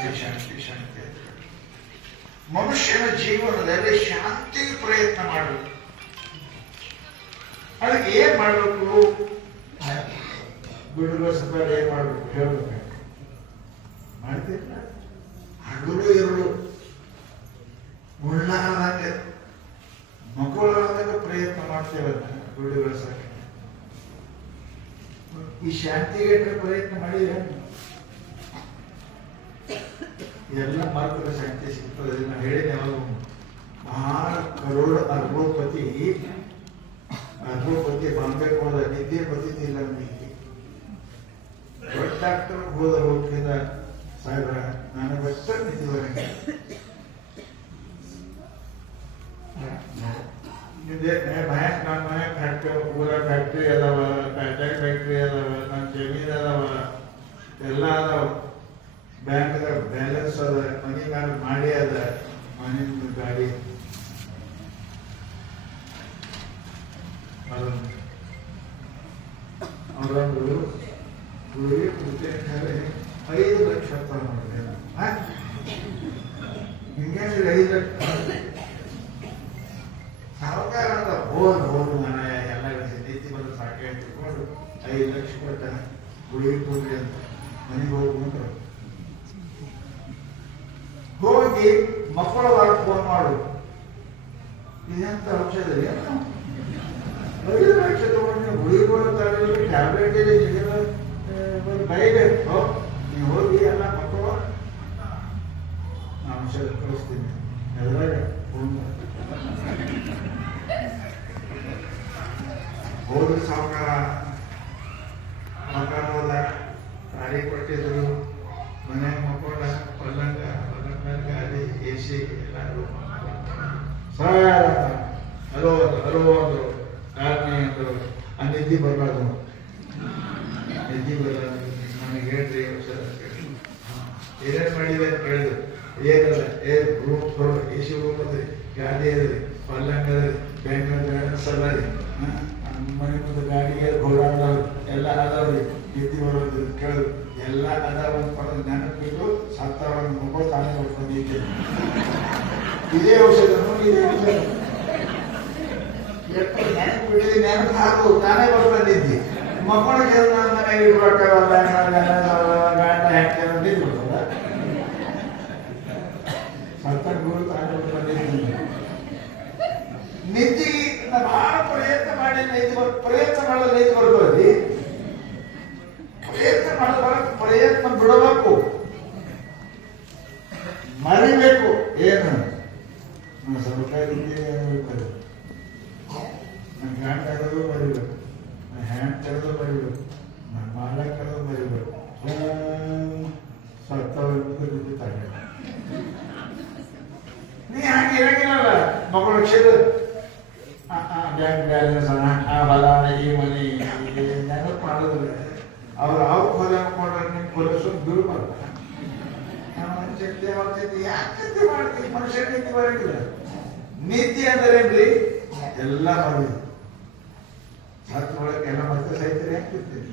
ಶಾಂತಿ ಶಾಂತಿ ಶಾಂತಿ. ಮನುಷ್ಯನ ಜೀವನದಲ್ಲಿ ಶಾಂತಿ ಪ್ರಯತ್ನ ಮಾಡಬೇಕು. ಅದಕ್ಕೆ ಏನ್ ಮಾಡಬೇಕು? ಬಿಡುವ ಸಮಯ ಏನ್ ಮಾಡ್ಬೇಕು ಹೇಳ್ಬೇಕು. ಮಾಡ್ತಿಲ್ಲ ಹಗಲು ಇರಲು ಮುಳ್ಳಾದಂಗೆ ಮಕ್ಕಳಾದಾಗ ಪ್ರಯತ್ನ ಮಾಡ್ತೇವೆ ಬಿಡುಗೊಳಿಸಕ್ಕೆ. ಈ ಶಾಂತಿಗೆ ಪ್ರಯತ್ನ ಮಾಡಿದ್ರೆ ಎಲ್ಲ ಮಾರ್ಗದ ಶಾಂತಿ ಸಿಗ್ತದೆ. ನಾನು ಹೇಳಿದೆ ಯಾವಾಗ ಬಹಳ ಕರೋಡ ಅರ್ಬೋಪತಿ ಬಾಂಬೆ ಹೋದ ನಿದ್ದೆ ಬರ್ತಿದ್ದಿಲ್ಲ ನನಗೆ. ದೊಡ್ಡ ಡಾಕ್ಟರ್ ಹೋದ ಹೋಗಿದ್ದ ಸಾಹೇಬ್ರ ನನಗೆ ಅಷ್ಟ ನಿದ್ದೆ ಬರಂಗೆ. ನನ್ನ ಮನೆ ಫ್ಯಾಕ್ಟ್ರಿ ಪೂರ ಫ್ಯಾಕ್ಟ್ರಿ ಅದಾವ, ಪ್ಯಾಟೆಕ್ ಫ್ಯಾಕ್ಟ್ರಿ ಅದಾವ, ನನ್ನ ಜಮೀನ್ ಅದಾವ, ಎಲ್ಲ ಅದಾವ. ಬ್ಯಾಂಕ್ದಾಗ ಬ್ಯಾಲೆನ್ಸ್ ಅದ, ಮನಿ ಮ್ಯಾಲ ಮಾಡಿ ಅದ, ಮನೆ ಗಾಡಿ ಅವರೊಂದು ಗುರುವಿ ಕುರಿತಂತೆ 5 ಲಕ್ಷ ಮಾಡಿದೆ. ಹಿಂಗೆ 5 ಲಕ್ಷ ಸಾಹುಕಾರ ಅಂತ ಹೋದ್ ಮನೆ ಎಲ್ಲ ನೀತಿ ಬಂದು ಸಾಕೆ ತಿಳ್ಕೊಂಡು 5 ಲಕ್ಷ ಕೊಟ್ಟ ಗುರುವಿ ಕೊಡ್ರಿ ಅಂತ ಮನೆಗೆ ಹೋಗ್ಕೊಂಡು ಹೋಗಿ ಮಕ್ಕಳ ವಾರ ಫೋನ್ ಮಾಡು. ಇದಂತ ಔಷಧ 5 ಲಕ್ಷ ತಗೊಂಡು ಗುಳಿಗಳು ಟ್ಯಾಬ್ಲೆಟ್ ಇದೆ ಬೈಬೇಕು. ನೀವು ಹೋಗಿ ಎಲ್ಲ ಮಕ್ಕಳು ನಾನು ಔಷಧ ಕಳಿಸ್ತೀನಿ ಎದ್ರಾಗ ಫೋನ್ ಹೋದ್ರು. ಸಾವುಕಾರ ಹೋದ ಗಾಡಿ ಕೊಟ್ಟಿದ್ರು, ಮನೆ ಮಕ್ಕಳ ಪಲ್ಲಂಗ ಗಾಡಿ AC ಎಲ್ಲರೂ ಹಲೋ ಹಲೋ ಅಂದ್ರು. ಕಾರಣ ಅಂದ್ರು ಆ ನಿದ್ದೆ ಬರಬಾರ್ದು, ನಿದ್ದೆ ಬರಲ್ಲ ನನಗೆ ಹೇಳ್ರಿ ಏನೇನು ಮಾಡಿದೆ ಅಂತ ಕೇಳಿದ್ರು. ಏನಲ್ಲ ರೂಮ್ AC ರೂಮ್ ಅದ್ರಿ, ಗಾಡಿ ಅದ್ರಿ, ಪಲ್ಲಂಗ ಅದ್ರಿ, ಬ್ಯಾಂಕ್ ಸಲ್ಲರಿ, ಮನೆ ಮುಂದೆ ಗಾಡಿಗೆ ಗೋಡಾಡದವ್ರು ಎಲ್ಲ ಅದಾವ್ರಿ. ನಿದ್ದೆ ಬರೋದು ಕೇಳಿದ್ರು ಎಲ್ಲ ಅದಾವ ಅಂತ ನೆನಪಿಟ್ಟು ಸತ್ತವರನ್ನು ಮಕ್ಕಳು ತಾನೇ ಬರ್ಕೊಂಡಿದ್ದೆ. ಇದೇ ಔಷಧ ಇದೇ ಔಷಧ ನೆನಪು ಬಿಟ್ಟಿದ್ದೆ, ನೆನಪು ಹಾಕು ತಾನೇ ಬರ್ಕೊಂಡಿದ್ದಿ. ಮಕ್ಕಳಿಗೆ ನನ್ನ ಮನೆಗೆ ಇಡ್ಬೇಕಾಗಲ್ಲ, ಗಂಡ ಹಾಕ್ತಾರೆ ನಿಂತು ಬರ್ತದ. ಸತ್ತ ಗುರು ತಾನೇ ಬರ್ಕೊಂಡಿದ್ದೀನಿ. ನಿದ್ದಿಗೆ ಬಹಳ ಪ್ರಯತ್ನ ಮಾಡಿ ಪ್ರಯತ್ನ ಮಾಡಲು ನೈತಿ ಬರ್ಬೋದು. ಪ್ರಯತ್ನ ಮಾಡಬಾರದು, ಪ್ರಯತ್ನ ಬಿಡಬೇಕು, ಮರಿಬೇಕು. ಏನು ಸರ್ಕಾರಿ ನನ್ನ ಗಂಡ ತೆಗೆದು ಮರಿಬೇಕು, ನನ್ನ ಹ್ಯಾಂಡ್ ತೆಗೆದು ಮರಿಬೇಕು, ನನ್ನ ಮಾಲ ತೆಗೆದು ಮರಿಬೇಕು. ಸತ್ತವರಿಗೆ ನೀ ಹಾಗೆ ಇರಂಗಿಲ್ಲಲ್ಲ. ಮಕ್ಕಳು ಕ್ಷೇತ್ರ ಬ್ಯಾಂಕ್ ಬ್ಯಾಲೆನ್ಸ್ ಆ ಹೊಲ ಈ ಮನೆ ನೆನಪು ಮಾಡಿದ್ರೆ ಅವ್ರು ಹೊಲ ಮಾಡ್ರೆ ನಿಮ್ಮ ಪೊಲೀಸರು ದೂರ ಮಾಡ್ತಾರೆ. ಯಾಕೆ ಮಾಡ್ತೀವಿ? ಮನುಷ್ಯ ನೀತಿ ಬರಂಗಿಲ್ಲ. ನೀತಿ ಅಂದ್ರೇನ್ರಿ? ಎಲ್ಲ ಮಾಡಿದ್ವಿ ಸತ್ತ ಒಳಗೆ ಎಲ್ಲ ಮತ್ತೆ ಸಾಯ್ತಾರೆ ಹಾಕ್ತಿರ್ತೀವಿ.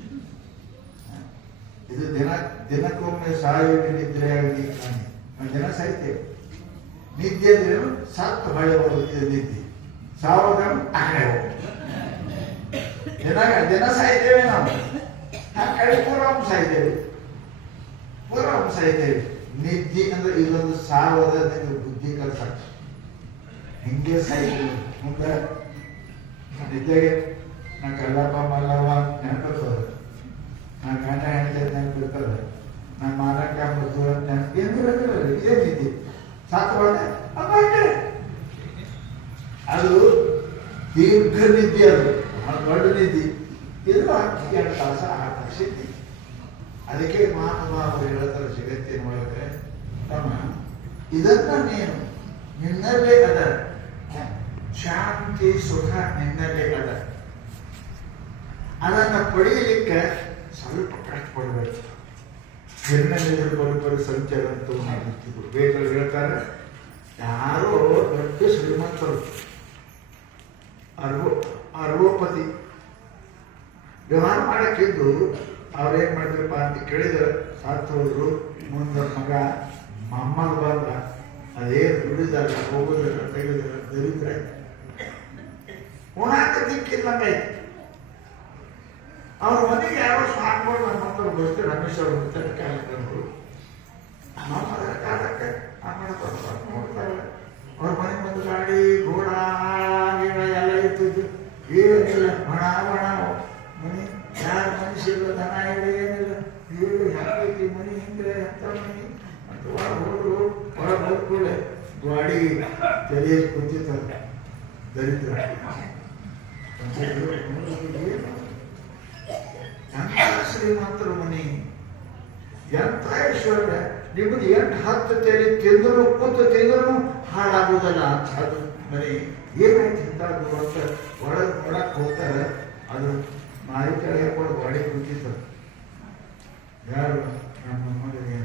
ಇದು ದಿನಕ್ಕೊಮ್ಮೆ ಸಾಯುವಿಗೆ ನಿದ್ರೆ ಆಗಿ ದಿನ ಸಾಯ್ತೇವೆ. ನಿದ್ದೆ ಅಂದ್ರೇನು? ಸತ್ತು ಹೊಳೆ ಬರೋದು ಇದು ನಿದ್ದೆ. ಸಾವಾಗ ಆ ಕಡೆ ದಿನ ಸಾಯ್ತೇವೆ ನಾವು. ಆ ಕಡೆ ಪೂರ್ವಂ ಸಾಯ್ತೇವೆ, ಪೂರ್ವಂ ಸಾಯ್ತೇವೆ. ನಿದ್ದೆ ಅಂದ್ರೆ ಇದೊಂದು ಸಾವದ ಬುದ್ಧಿ ಕಲ್ಸಕ ಹಿಂಗೆ ಸಾಯ್ತೀವಿ. ಮುಂದೆ ನಿದ್ದೆಗೆ ನಾ ಕಲ್ಲಪ್ಪ ಮಲ್ಲವ್ವ ನೆನಪಿರ್ತದೆ, ನಾ ಗಂಡ ಹೆಂಡತಿ ನೆನಪಿರ್ತದೆ, ನಾ ಮಾಲಕ ಮದ್ದು ನೆನಪು ಏನಿರೋದಿಲ್ಲ. ಇದೇ ನಿದ್ದೆ. ಸಾಕುವಾಗ ಅದು ದೀರ್ಘ ನಿದ್ದೆ, ಅದು ದೊಡ್ಡ ನಿದ್ದೆ. ಇದು 2 ತಾಸ 6 ತಾಸ ಇದ್ದಿ. ಅದಕ್ಕೆ ಮಹಾನುಭಾವರು ಹೇಳ್ತಾರೆ ಜಗತ್ತಿನೊಳಗೆ, ತಮ್ಮ ಇದನ್ನ ನೀನು ನಿನ್ನಲ್ಲೇ ಅದ, ಶಾಂತಿ ಸುಖ ನಿನ್ನಲ್ಲೇ ಅದ. ಅದನ್ನ ಪಡೆಯಲಿಕ್ಕೆ ಸ್ವಲ್ಪ ಕಷ್ಟಪಡಬೇಕು. ಬರೋಬ್ಬರಿ ಸಂಚಾರ ಅಂತ ಮಾಡ್ತಿದ್ರು. ವೇದಗಳು ಹೇಳ್ತಾರೆ, ಯಾರೋ ದೊಡ್ಡ ಶ್ರೀಮಂತರು ಅರ್ವೋಪತಿ ವ್ಯವಹಾರ ಮಾಡಕ್ಕಿದ್ದು ಅವ್ರೇನ್ ಮಾಡಿದ್ರಪ್ಪ ಅಂತ ಕೇಳಿದ್ರೆ ಸಾತ್ ಹೋದ್ರು. ಮುಂದೆ ಮಗ ಮೊಮ್ಮಗ ಬಂದ, ಅದೇನು ದುಡಿದಲ್ಲ, ಹೋಗೋದಿಲ್ಲ, ತೆಗೆದಿಲ್ಲ, ದರಿದ್ರೆ ಉಣಾಕ ದಿಕ್ಕಿಲ್ಲಂಗಾಯ್ತು. ಅವ್ರ ಮನೆಗೆ ಯಾರೋ ಸ್ಮಾರ್ಟ್ಬೋರ್ಡ್ ನಮ್ಮ ಮಕ್ಕಳು ಬರ್ತಾರೆ, ರಮೇಶ್ ಅವರು ಬರ್ತಾರೆ, ಕಾಲಕ್ಕಂದ್ರು ನಮ್ಮ ಕಾಲಕ್ಕೆ ಆಮೇಲೆ ನೋಡ್ತಾರೆ. ಅವ್ರ ಮನೆ ಮುಂದೆ ಗಾಡಿ ಗೋಡ ಗೀಡ ಎಲ್ಲ ಇರ್ತಿದ್ದು, ಏನಿಲ್ಲ, ಬಣ ಮನೆ, ಯಾರು ಮನುಷ್ಯರು ದನ ಇಲ್ಲ, ಏನಿಲ್ಲ, ಹೆಂಗೈತಿ ಮನೆ, ಹಿಂಗೆ ಎಂತ ಮನೆ ಅಂತ ಒಳಗೆ ಹೋದ್ರು. ಹೊರಗೆ ಹೋಗ್ಕೊಳ್ಳೆ ಗಾಡಿ ತೆರೆಯಲ್ಲಿ ಕುಂತಿರ್ತಾರೆ ದರಿದ್ರ. ಎಂತ ಶ್ರೀಮಂತರ ಮನೆ, ಎಂತ ಐಶ್ವರ್ಯ. ನಿಮ್ದು 8-10 ತೆರೆ ತಿಂದ್ರು ಕೂತು ತಿಂದ್ರು ಹಾಳಾಗುವುದಲ್ಲ ಅಂತ ಅದು ಮನೆ. ಏನಾಯ್ತು ಇಂಥದ್ದು ಅಂತ ಒಳಗೆ ನೋಡಕ್ ಹೋಗ್ತಾರೆ. ಅದು ನಾಯಿ ಕೆಳಗೆ ಹಾಕೊಂಡು ಗಾಡಿ ಕುಂತಿರ್ತಾರೆ. ಯಾರು ನಮ್ಮ ಮಗಳಿಗೆ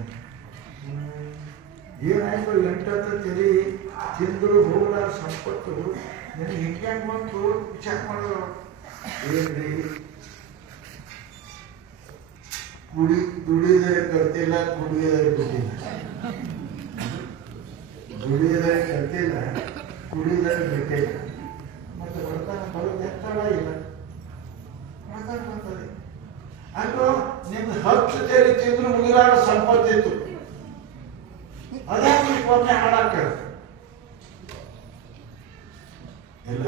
ಏನಾಯ್ತು, 8-10 ತೆರೆ ತಿಂದ್ರು ಹೋಗಲಾರ ಸಂಪತ್ತು ನಿನಗೆ ಹಿಂಗೆ ಬಂತು ವಿಚಾರ ಮಾಡೋರು. ಏನ್ರಿ, ದುಡಿದರೆ ಕರ್ತಿಲ್ಲ, ಕುಡಿಯೋದರೆ ಬಿಟ್ಟಿಲ್ಲ. ದುಡಿಯೋದರೆ ಕರ್ತಿಲ್ಲ, ಕುಡಿಯೋದರೆ ಬಿಟ್ಟಿಲ್ಲ. ಮತ್ತೆ ಬರ್ತಾನೆ ಬರೋದು ಎತ್ತಡ ಇಲ್ಲ, ಬರ್ತಾನೆ ಬರ್ತದೆ. ಅಲ್ಲೋ ನಿಮ್ದು 10 ತೆರೆ ತಿಂದ್ರು ಮುಗಿಲಾರ ಸಂಪತ್ತಿತ್ತು, ಅದಾಗಿ ಒಮ್ಮೆ ಹಾಳಾಕ ಎಲ್ಲ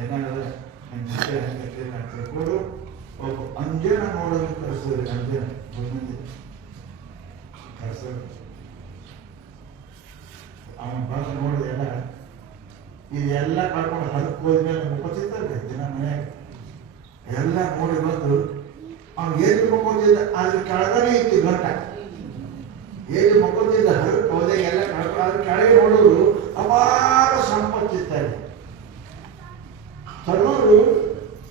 ಏನಾಗಲ್ಲ. ತಿಳ್ಕೊಂಡು ಒಬ್ಬ ಅಂಜನ ನೋಡೋದು ಕರೆಸಿದ್ರೆ, ಅಂಜನ ಬಂದಿ ಕರೆಸೋದು. ಅವನು ಬಂದು ನೋಡಿದ ಎಲ್ಲ ಇದೆಲ್ಲ ಕಳ್ಕೊಂಡು ಹದಕ್ಕೆ ಹೋದ್ಮೇಲೆ ಮುಖತಿರ್ತಾರೆ ದಿನ ಮನೆಯಾಗ ಎಲ್ಲ ನೋಡಿ ಬಂದು ಅವ್ನು ಎಲ್ಲಿ ಮುಕ್ಕೋತಿದ್ದ ಅದ್ರ ಕೆಳಗನೆ ಇತ್ತು ಗಂಟ. ಎಲ್ಲಿ ಮುಕ್ಕೋತಿದ್ದ ಹರಕ್ಕೆ ಹೋದೆ ಎಲ್ಲ ಕಳ್ಕೊಂಡು ಅದ್ರ ಕೆಳಗೆ ನೋಡೋರು ಅಪಾರ ಸಂಪತ್ತಿರ್ತಾರೆ. ತರೋರು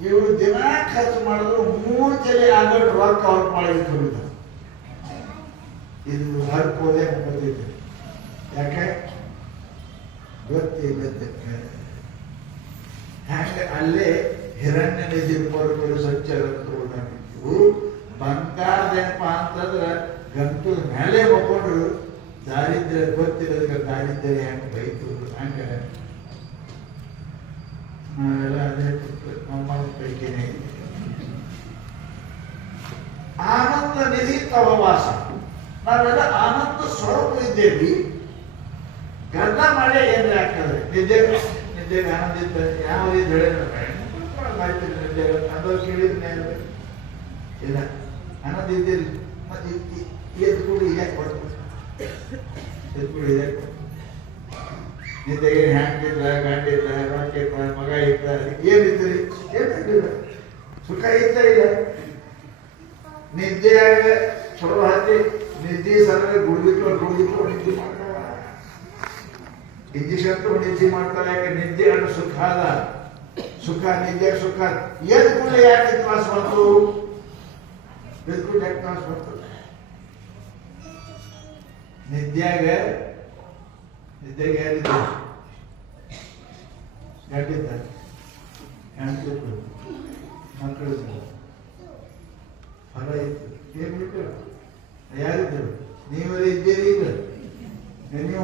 ಇವರು ದಿನ ಖರ್ಚು ಮಾಡಿದ್ರು 3 ತೆರೆ ಆಗಟ್ಟು ರೊಕ್ಕ ಅವ್ರ ಮಾಡಿ ಕೊಡ್ತಾರೆ. ಇದು ಹರಕ್ಕೆ ಹೋದೆ ಮುಕ್ಕೋತಿದ್ದೆ. ಯಾಕೆ ಗೊತ್ತಿಲ್ಲದಕ್ಕೆ. ಹ್ಯಾಂಗ ಅಲ್ಲೇ ಹಿರಣ್ಯ ನಿಧಿ ಪರ್ಗಳು ಸಂಚಾರವು ಬಂಗಾರದೇನಪ್ಪ ಅಂತಂದ್ರೆ ಗಂಟು ಮೇಲೆ ಮಕ್ಕೊಂಡ್ರು ದಾರಿದ್ರ್ಯ ಗೊತ್ತಿರೋದಕ್ಕೆ ದಾರಿದ್ರ್ಯ ಹೆಂಗೆ ಬೈತು. ಹಂಗ ನಾವೆಲ್ಲ ಅದೇ ನಮ್ಮ ಪೈಕಿನೇ. ಆನಂದ ನಿಧಿ ತವವಾಸ, ನಾವೆಲ್ಲ ಆನಂದ ಸ್ವರೂಪ ಇದ್ದೇವಿ. ಗಂಧ ಮಳೆ ಏನ್ರಿ ಆಗ್ತದೆ, ನಿದ್ದೆಗೆ ಆನಂದ ಇದ್ದ ಯಾವ ರೀತಿ ಹೇಳ್ತಾರೆ ನಿದ್ದೆ ಅಂದ ಕೇಳಿದ್ರೆ ಇಲ್ಲ ಆನಂದ ಇದ್ದಿಲ್ಲ. ಮತ್ತೆ ಎದ್ದು ಕೂಡ ಇದಕ್ಕೆ ಕೊಡ್ತು, ಎದ್ದು ಕೂಡ ಇದಕ್ಕೆ ಕೊಡ್ತು. ನಿದ್ದೆಗೆ ಹ್ಯಾಂಗಿಲ್ಲ, ಗಂಡಿಲ್ಲ, ರೊಕ್ಕ ಇತ್ತ, ಮಗ ಇತ್ತ, ಏನಿತ್ತು ಏನಿಲ್ಲ, ಸುಖ ಇತ್ತ ಇಲ್ಲ. ನಿದ್ದೆಯಾಗ ಚಲೋ ಹತ್ತಿ ನಿದ್ದೆ ಸಲ ಗುಡ್ಗಿಟ್ಟು ನಿದ್ದೆ ಮಾಡ್ತಾವ, ಇಂಜೆಕ್ಷನ್ ತಗೊಂಡು ನಿದ್ದೆ ಮಾಡ್ತಾರೆ. ಯಾಕೆ ನಿದ್ದೆ ಅನ್ನು ಸುಖ ಅದ, ಸುಖ ನಿದ್ದೆ ಸುಖ. ಎದ್ದು ಕೂಡ ಯಾಕೆ ತ್ರಾಸ ಬಂತು, ಎದ್ದು ಕೂಡ ಯಾಕೆ ತ್ರಾಸ ಬಂತು. ನಿದ್ದೆಗೆ ಯಾರಿದ್ದ ಗಂಡಿದ್ದ, ಹೆಣ್ತಿತ್ತು, ಮಕ್ಕಳು ಫಲ ಇತ್ತು, ಏನಿತ್ತು, ಯಾರಿದ್ದರು? ನೀವೇ ಇದ್ದೀರಿ. ಈಗ ನೀವು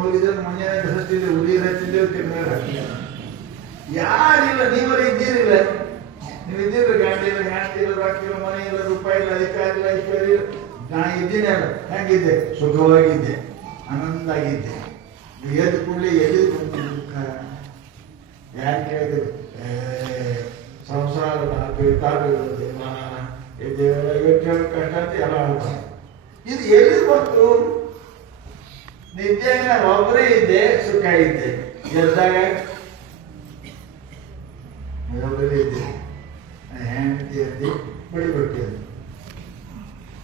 ಹೋಗಿದ್ರೆ ಮುಂಜಾನೆ ಹಚ್ಚಿದ್ರೆ ಹುಡುಗಿಯರು ಹಚ್ಚಿದ್ದೇವೆ, ಕೆಮ್ಮರ ಯಾರಿಲ್ಲ, ನೀವರೇ ಇದ್ದೀರಿಲ್ಲ. ನೀವು ಇದ್ದೀರಿ, ಗಾಡಿ ಇಲ್ಲ, ಹ್ಯಾಂಡ್ತಿಲ್ಲ, ರೊಕ್ಕ ಇಲ್ಲ, ಮನೆ ಇಲ್ಲ, ರೂಪಾಯಿ ಇಲ್ಲ, ಅಧಿಕಾರ ಇಲ್ಲ, ಐಶ್ವರ್ಯ ಇಲ್ಲ. ನಾ ಇದ್ದೀನಿ ಅಲ್ಲ, ಹೆಂಗಿದ್ದೆ? ಸುಖವಾಗಿದ್ದೆ, ಆನಂದ ಆಗಿದ್ದೆ. ಎದ್ದು ಕೂಡಲೇ ಎಲ್ಲಿ ಬಂತು ದುಃಖ? ಯಾರು ಕೇಳಿದ್ರು? ಸಂಸಾರ ಕಷ್ಟ ಅಂತ ಎಲ್ಲ ಹೇಳ್ತಾರೆ. ಇದು ಎಲ್ಲಿ ಬಂತು? ನಿದ್ದೆಗೆ ಒಬ್ಬರೇ ಇದ್ದೆ, ಸುಖ ಇದ್ದೆ. ಎದ್ದಾಗ ಒಬ್ಬರೇ ಇದ್ದೆ, ಹೆಂಡತಿ ಅಂದಿ ಬಡಿಬಿಟ್ಟೆ.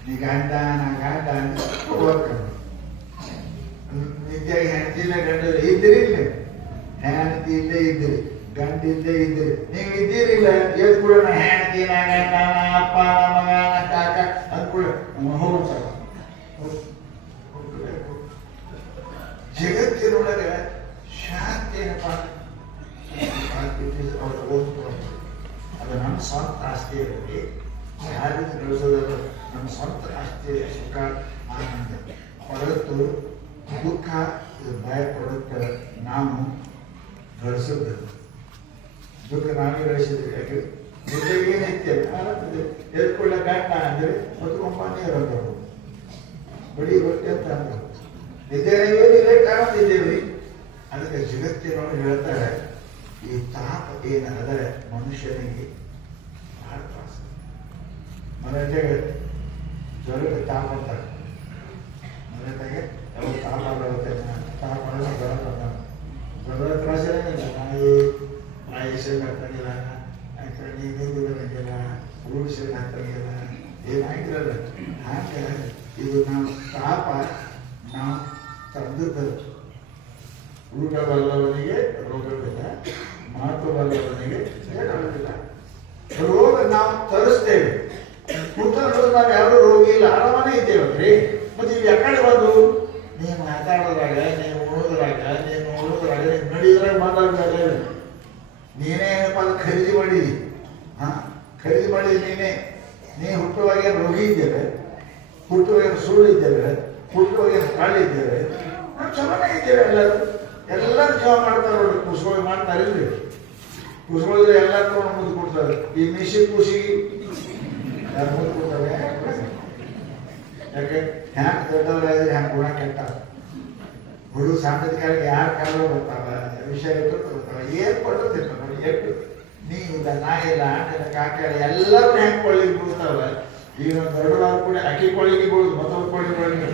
ನೀ ಗಂಡ ನಾ ಗಂಡ ಅಂತ ನಿದ್ದೆಗೆ ಹೆಂಡತಿನ ಗಂಡ ಇದ್ದೀರಿ ಇಲ್ಲ, ಹೆಂಡತಿ ಇಲ್ಲೇ ಇದ್ದೀರಿ, ಗಂಡ ಇಲ್ಲೇ ಇದ್ದೀರಿ. ನೀವು ಇದ್ದೀರಿಲ್ಲ, ಎದ್ದು ಕೂಡ ನಾ ಹೆಂಡತಿ, ನಾ ಗಂಡ, ನಾ ಅಪ್ಪ, ನಾ ಮಗ, ನಾ ಕಾಕ ಅಂದ್ಕೂಡ ಹೋಗ್ತಾರೆ. ಜಗತ್ತಿನೊಳಗೆ ಶಾಂತಿ ಏನಪ್ಪ? ಅದು ನಮ್ಮ ಸ್ವಂತ ಆಸ್ತಿ ಇರಲಿ, ಯಾರಿಂದ ಗಳಿಸೋದಲ್ಲ ನಮ್ಮ ಸ್ವಂತ ಆಸ್ತಿ ಸುಖ ಆನಂದ ಹೊರತು ದುಃಖ ಇದು ಭಯ ಪಡುತ್ತೆ ನಾವು ಗಳಿಸೋದು ದುಃಖ ನಾವೇ ಗಳಿಸಿದ್ವಿ. ಯಾಕೆ ದುಡ್ಡಿಗೆ ಏನೈತೆ ಆರಾಮಿದೆ ಎದ್ಕೊಳ್ಳ ಗಂಟ ಅಂದರೆ ಹೊತ್ಕೊಂಬಾನೇ ಇರೋದು ಬಡಿ ರೊಟ್ಟಿ ಅಂತ ಅಂದ್ರು ನಿದ್ದೇವೆ ಕಾಣ್ತಿದ್ದೇವೆ. ಅದಕ್ಕೆ ಜಗತ್ತಿನೊಳಗೆ ಹೇಳ್ತಾರೆ ಈ ತಾಪ ಏನಾದರೆ ಮನುಷ್ಯನಿಗೆ ಬಹಳ ತ್ರಾಸ. ಮನೆಗೆ ಜ್ವರಕ್ಕೆ ತಾಪ ಅಂತಾರೆ. ಮನೆಗೆ ಯಾವ ತಾಪ ಬರುತ್ತೆ ತಾಪ ಜ್ವರ ಬರ್ತಾನೆ. ಜ್ವರದ ತ್ರಾಸನೇ ನಾಯಿ ಹೆಸರು ಹಾಕ್ತಾನಿಲ್ಲ ನೀರು ಬರಂಗಿಲ್ಲ ಹುಡುಗ ಹೆಸರು ಹಾಕ್ತಾನಿಲ್ಲ ಏನಾಗಿರಲ್ಲ. ಹಾಗೆ ಇದು ನಾವು ತಾಪ ನಾವು ತಂದದ್ದು. ಊಟ ಬಲ್ಲವನಿಗೆ ರೋಗವಿಲ್ಲ, ಮಾತು ಬಲ್ಲವನಿಗೆ ಏನಾಗುತ್ತಿಲ್ಲ. ರೋಗ ನಾವು ತರಿಸ್ತೇವೆ. ಕೂತ್ಕೊಂಡು ನಾವು ಯಾರು ರೋಗಿ ಇಲ್ಲ, ಆರಾಮನೇ ಇದ್ದೇವಲ್ರಿ. ಮತ್ತೆ ಇವು ಯಾಕಡೆ ಬಂದು ನೀವು ಮಾತಾಡೋದ್ರಾಗ, ನೀವು ಉಣೋದ್ರಾಗ, ನೀನು ನೋಡೋದ್ರಾಗ, ನೀನು ನಡೀದ್ರಾಗ ಮಾತಾಡೋದ್ರಾಗ ನೀನೇ ಏನಪ್ಪ ಅದು ಖರೀದಿ ಮಾಡಿದಿ. ಖರೀದಿ ಮಾಡಿದಿ ನೀನೇ. ನೀ ಹುಟ್ಟುವಾಗ ರೋಗಿ ಇದ್ದೇವೆ, ಹುಟ್ಟುವಾಗ ಸುಳ್ಳು ಇದ್ದೇವೆ, ಹುಟ್ಟುವಾಗ ಕಾಳು ಇದ್ದೇವೆ. ನಾವು ಚಲೋನೇ ಇದ್ದೇವೆ. ಎಲ್ಲರೂ ಜೀವ ಮಾಡ್ತಾರೆ ನೋಡಿ. ಕುಸ್ಗಳು ಮಾಡ್ತಾರೆ ಇಲ್ರಿ. ಕುಸ್ಗಳಿದ್ರೆ ಎಲ್ಲ ತಗೊಂಡು ಮುದ್ದು ಕೊಡ್ತಾರೆ. ಈ ಮಿಷಿ ಕೂಸಿಗೆ ಯಾರು ಮುದ್ದು ಕೊಡ್ತಾರೆ? ಯಾಕೆ ಹ್ಯಾಂಗ ದೊಡ್ಡವರಾದ್ರೆ ಹ್ಯಾಂಗ ಗುಣ ಕೆಟ್ಟ ಹುಡುಗ ಸಾಂಪ್ರದಾಯಿಕ ಯಾರು ಕಾಲ ಬರ್ತಾವ ವಿಷಯ ಇಟ್ಟು ಬರ್ತಾವ ಏನ್ ಕೊಟ್ಟಿರ್ತಾವ ನೋಡಿ. ಎಷ್ಟು ನೀ ಇಲ್ಲ ನಾ ಇಲ್ಲ ಆಟ ಕಾಕ ಎಲ್ಲರೂ ಹೆಂಗ್ ಕೊಳ್ಳಿಗೆ ಬೀಳ್ತಾವ. ಈಗ ಒಂದು ದೊಡ್ಡವಾದ ಕೂಡ ಅಕ್ಕಿ ಕೊಳ್ಳಿಗೆ ಬೀಳುದು ಮತ್ತೊಂದು ಕೊಳ್ಳಿ ಕೊಳ್ಳಿಗೆ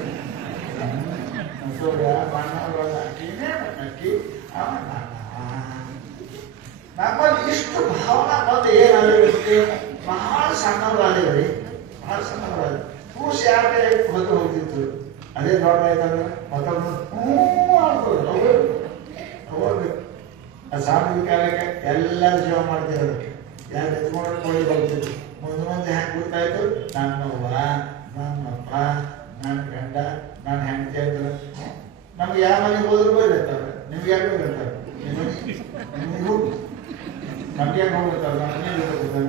ನಮ್ಮಲ್ಲಿ ಇಷ್ಟು ಭಾವನಾ ಬಂದು ಏನಾಗುತ್ತೆ. ಬಹಳ ಸಣ್ಣವರಾದೇವ್ರಿ, ಬಹಳ ಸಣ್ಣವರಾದ ಕೂಸಿ ಯಾರ ಕೈ ಹೊತ್ತು ಹೋಗ್ತಿತ್ತು. ಅದೇ ದೊಡ್ಡ ಆಯ್ತಂದ್ರೆ ಮತ್ತೊಂದು ಹೋಗ್ಬೇಕು. ಆ ಸಾಮಾಜಿಕ ಕಾಲಕ್ಕೆ ಎಲ್ಲರೂ ಜೀವ ಮಾಡ್ತಿರೋದಕ್ಕೆ ಯಾರು ಎತ್ಕೊಂಡು ಕೊಳ್ಳಿ ಬರ್ತಿದ್ರು. ಮುಂದೆ ಮುಂದೆ ಹೆಂಗೆ ಗೊತ್ತಾಯ್ತು ನನ್ನವ್ವ ನನ್ನಪ್ಪ ನನ್ನ ಗಂಡ ನನ್ನ ಹೆಂಡತಿ ಅಂತಾರೆ. ನಮ್ಗೆ ಯಾವ ಮನೆಗೆ ಹೋದ್ರು ಬೈರ್ತಾರೆ. ನಿಮ್ಗೆ ಯಾರು ಬೈರ್ತಾರೆ? ನಿಮಗೂ ನಮ್ಗೆ ಯಾಕೆ ಹೋಗ್ಬಿಡ್ತಾರೆ? ನಮ್ಮ ಮನೆ ಹೋಗ್ತಾರೆ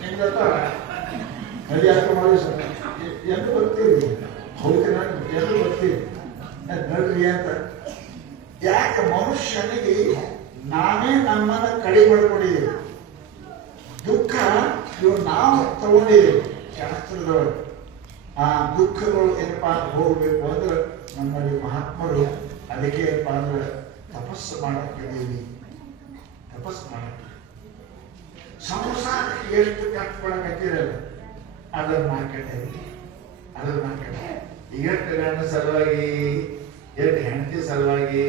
ನಿಮ್ಗೆ ಬರ್ತಾರ ನದಿ ಹಾಕಿ ಮಾಡಿ ಎಂದು ಬರ್ತೀವಿ ಹೋಗ್ತೀನಿ ಎಂದು ಬರ್ತೀವಿ ನಡ್ರಿ ಅಂತ. ಯಾಕೆ ಮನುಷ್ಯನಿಗೆ ನಾವೇ ನಮ್ಮನ್ನ ಕಡಿಮೆ ಮಾಡ್ಕೊಂಡಿದ್ದೀವಿ. ದುಃಖ ಇವು ನಾವು ತಗೊಂಡಿದ್ದೀವಿ ಶಾಸ್ತ್ರದೊಳಗೆ. ಆ ದುಃಖಗಳು ಏನಪ್ಪಾ ಹೋಗ್ಬೇಕು ಅಂದ್ರೆ ನಮ್ಮಲ್ಲಿ ಮಹಾತ್ಮರು ಅದಕ್ಕೆ ಏನಪ್ಪಾ ಅಂದ್ರೆ ತಪಸ್ಸು ಮಾಡಕ್ಕಿದ್ದೀವಿ. ತಪಸ್ಸು ಮಾಡಕ್ಕೆ ಸಂಸಾರಕ್ಕೆ ಎಷ್ಟು ಕಷ್ಟಪಡಕತ್ತಿರಲ್ಲ ಅದನ್ನ ಮಾಡ್ಕೊಂಡೇವಿ. ಎಷ್ಟು ಗಂಡ ಸಲುವಾಗಿ, ಎಷ್ಟು ಹೆಂಡತಿ ಸಲುವಾಗಿ,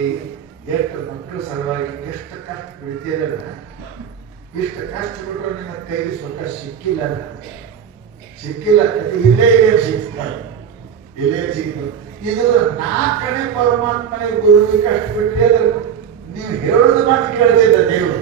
ಎಷ್ಟು ಮಕ್ಕಳ ಸಲುವಾಗಿ ಎಷ್ಟು ಕಷ್ಟ ಬಿಡ್ತಿರಲ್ಲ. ಇಷ್ಟು ಕಷ್ಟ ಬಿಟ್ಟರೆ ನಿಮ್ಮ ಕೈಗೆ ಸುಖ ಸಿಕ್ಕಿಲ್ಲ. ಇಲ್ಲೇ ಸಿಗ್ತಾರೆ, ಇಲ್ಲೇ ಸಿಗ್ತದೆ. ಇದು ನಾಲ್ಕನೇ ಪರಮಾತ್ಮನೇ ಗುರುವಿಗೆ ಕಷ್ಟ ಬಿಟ್ಟರೆ ನೀವು ಹೇಳೋದು ಮಾತು ಕೇಳ್ತಿದ್ದ ದೇವರು.